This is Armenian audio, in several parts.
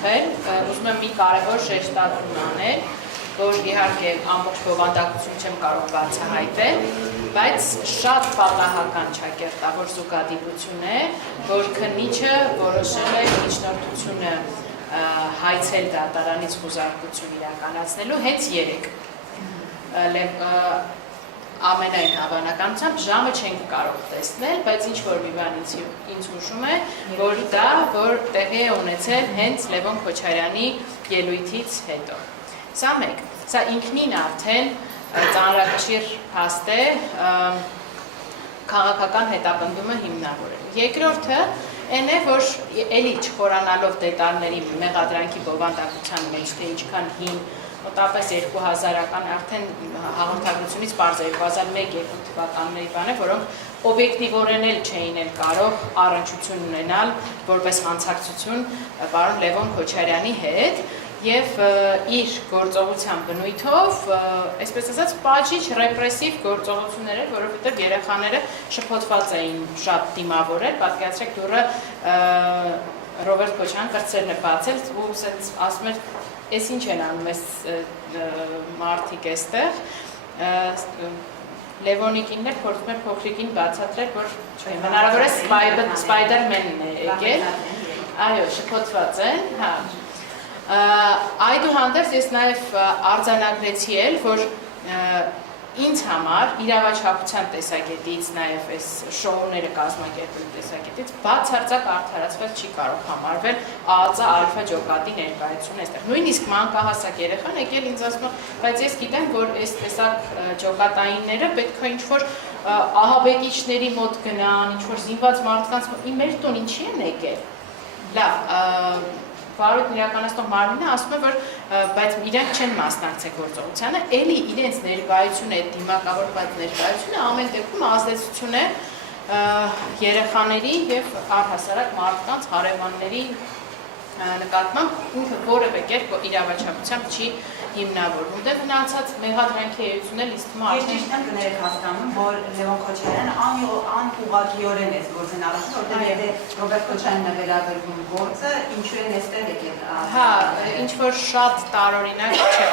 խփել, ուզում եմ մի կարևոր շեշտադրում անել, որ իհարկե ամբողջ բովանդակություն չեմ կարող բացահայտել, բայց շատ պատահական ճակերտավոր զուգադիպություն է, որ քննիչը որոշել է միջնորդությունը հայցել դատարանից խուզարկություն իրականացնելու հենց 3 ամենայն հավանականությամբ ժամը չենք կարող տեսնել, բայց ինչ-որ մի բան ինձ հուշում է, որ դա որ տեղի է ունեցել հենց Լևոն Քոչարյանի ելույթից հետո։ Սա մեկ, սա ինքնին արդեն ծանրակշիռ փաստ է քաղաքական հետապնդումը հիմնավորել։ Երկրորդը այն է, որ էլի չխորանալով դետալների մեղադրանքի բովանդակության մեջ, թե ինչքան հին մոտապես 2000-ական արդեն հաղորդագրությունից պարզ է 2001-2 թվականների բան է, որոնք օբյեկտիվորեն էլ չէին էլ կարող առնչություն ունենալ որպես հանցակցություն պարոն Լևոն Քոչարյանի հետ եւ իր գործողության բնույթով, այսպես ասած, պատժիչ ռեպրեսիվ գործողություններ էր, որովհետեւ երեխաները շփոթված էին շատ դիմավորել, պատկերացրեք դուրը Ռոբերտ Քոչարյանը կրծերն է բացել ու ասում էր Ես ինչ են անում ես մարդիկ էստեղ, Լևոնի կինն էր փորձում էր փոքրիկին բացատրել, որ հնարավոր է Սպայդերմենն է եկել, այո, շփոթված են, հա։ Այդուհանդերձ ես նաև արձանագրեցի էլ, որ ինձ համար իրավաչափության տեսակետից, նաև այս շոուները կազմակերպելու տեսակետից բացարձակ արդարացված չի կարող համարվել ԱԱԾ ալֆա ջոկատի ներկայությունը այստեղ։ Նույնիսկ մանկահասակ երեխան եկել ինձ ասում է, բայց ես գիտեմ, որ այս տեսակ ջոկատայինները պետք է ինչ-որ ահաբեկիչների մոտ գնան, ինչ-որ զինված մարդկանց մոտ, մեր տուն ինչի են եկել։ Լավ, վարույթն իրականացնող մարմինը ասում է, որ բայց իրենք չեն մասնակցել գործողությանը, էլի իրենց ներկայությունը, այդ դիմակավորված ներկայությունը ամեն դեպքում ազդեցություն է երեխաների եւ առհասարակ մարդկանց հարևանների նկատմամբ ինքը որևէ կերպ իրավաչափությամբ չի հիմնավորվում։ Դե մնացած մեղադրանքի էությունը ինձ թվում է Ես ճիշտ եմ կներեք հասկանում, որ Լևոն Քոչարյանը անուղղակիորեն է գործեն առաջին, որտեղ եթե Ռոբերտ Քոչարյանն է վերաբերվում գործը, ինչու են այստեղ եկել։ Հա, ինչ որ շատ տարօրինակ չէ,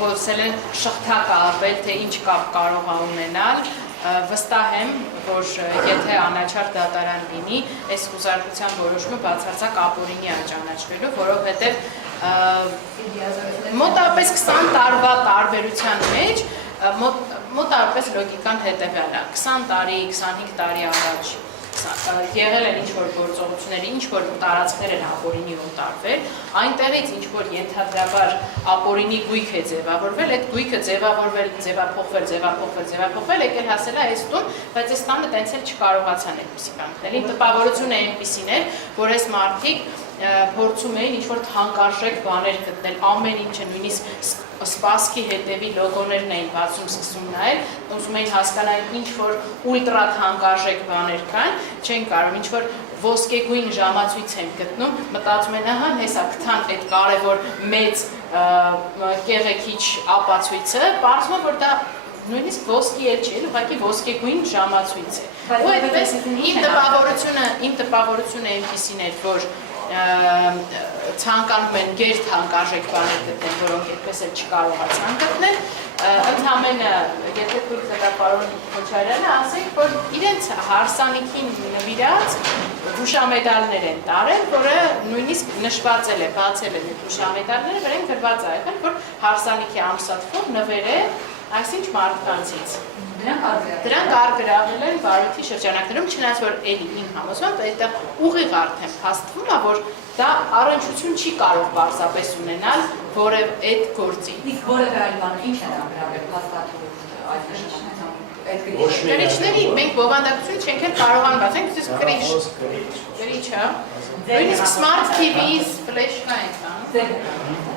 ոսել են շղթա կապել, թե ինչ կապ կարող է ունենալ, վստահ եմ, որ եթե անաչառ դատարան լինի, այս խուզարկության որոշումը բացարձակ ապօրինի է ճանաչվելու, որովհետև մոտապես 20 տարվա տարբերության մեջ մոտապես լոգիկան հետևյալն է, 20 տարի, 25 տարի առաջ եղել են ինչ-որ գործողությունների, ինչ-որ տարածքներ են ապօրինի օտարվել, այնտեղից ինչ-որ ենթադրաբար ապօրինի գույք է ձևավորվել, այդ գույքը ձևափոխվել, եկել հասել է այս տուն, բայց այս տանը տենց էլ չկարողացան այդպիսի կանքնել։ Իմ տպավորությունը այնպիսին էր, որ այս մարդիկ փորձում էին ինչ-որ թանկարժեք բաներ գտնել, ամեն ինչը նույնիսկ սպասքի հետևի լոգոներն էին բացում սկսում նայել, ուզում էին հասկանալ ինչ-որ ուլտրա թանկարժեք բաներ կան, չեն կարող, ինչ-որ ոսկեգույն ժամացույց են գտնում, մտածում են, ահա, հեսա գտան այդ կարևոր մեծ կեղեքիչ ապացույցը, պարզվում է, որ դա նույնիսկ ոսկի էլ չէ, ուղղակի ոսկեգույն ժամացույց է։ Ու այդպես իմ տպավորությունը այնպիսին էր, որ ցանկանում են գերթանկարժեք բաներ գտնել, որոնք այդպես էլ չկարողացան գտնել, ընդամենը եթե թույլ տա պարոն Քոչարյանը ասենք, որ իրենց հարսանիքին նվիրած հուշամեդալներ են տարել, որը նույնիսկ նշվածել է, բացել է հուշամեդալները, որեն գրված է եղել, որ հարսանիքի ամսաթվով նվեր է այսինչ մարդկանցից։ Դրանք արգրավել են վարույթի շրջանակներում, չնայած որ էլի իմ համոզմամբ այդտեղ ուղիղ արդեն փաստվում է, որ դա առնչություն չի կարող պարզապես ունենալ որև այդ գործի։ Իսկ որևէ այլ բան ինչ են արգրավել փաստաթուղթ այդ Կրիչների մենք բովանդակություն չենք էլ կարողանում բացենք, իսկ կրիչ, հա։ Նույնիսկ smart TV-ից ֆլեշկա ենք տանում։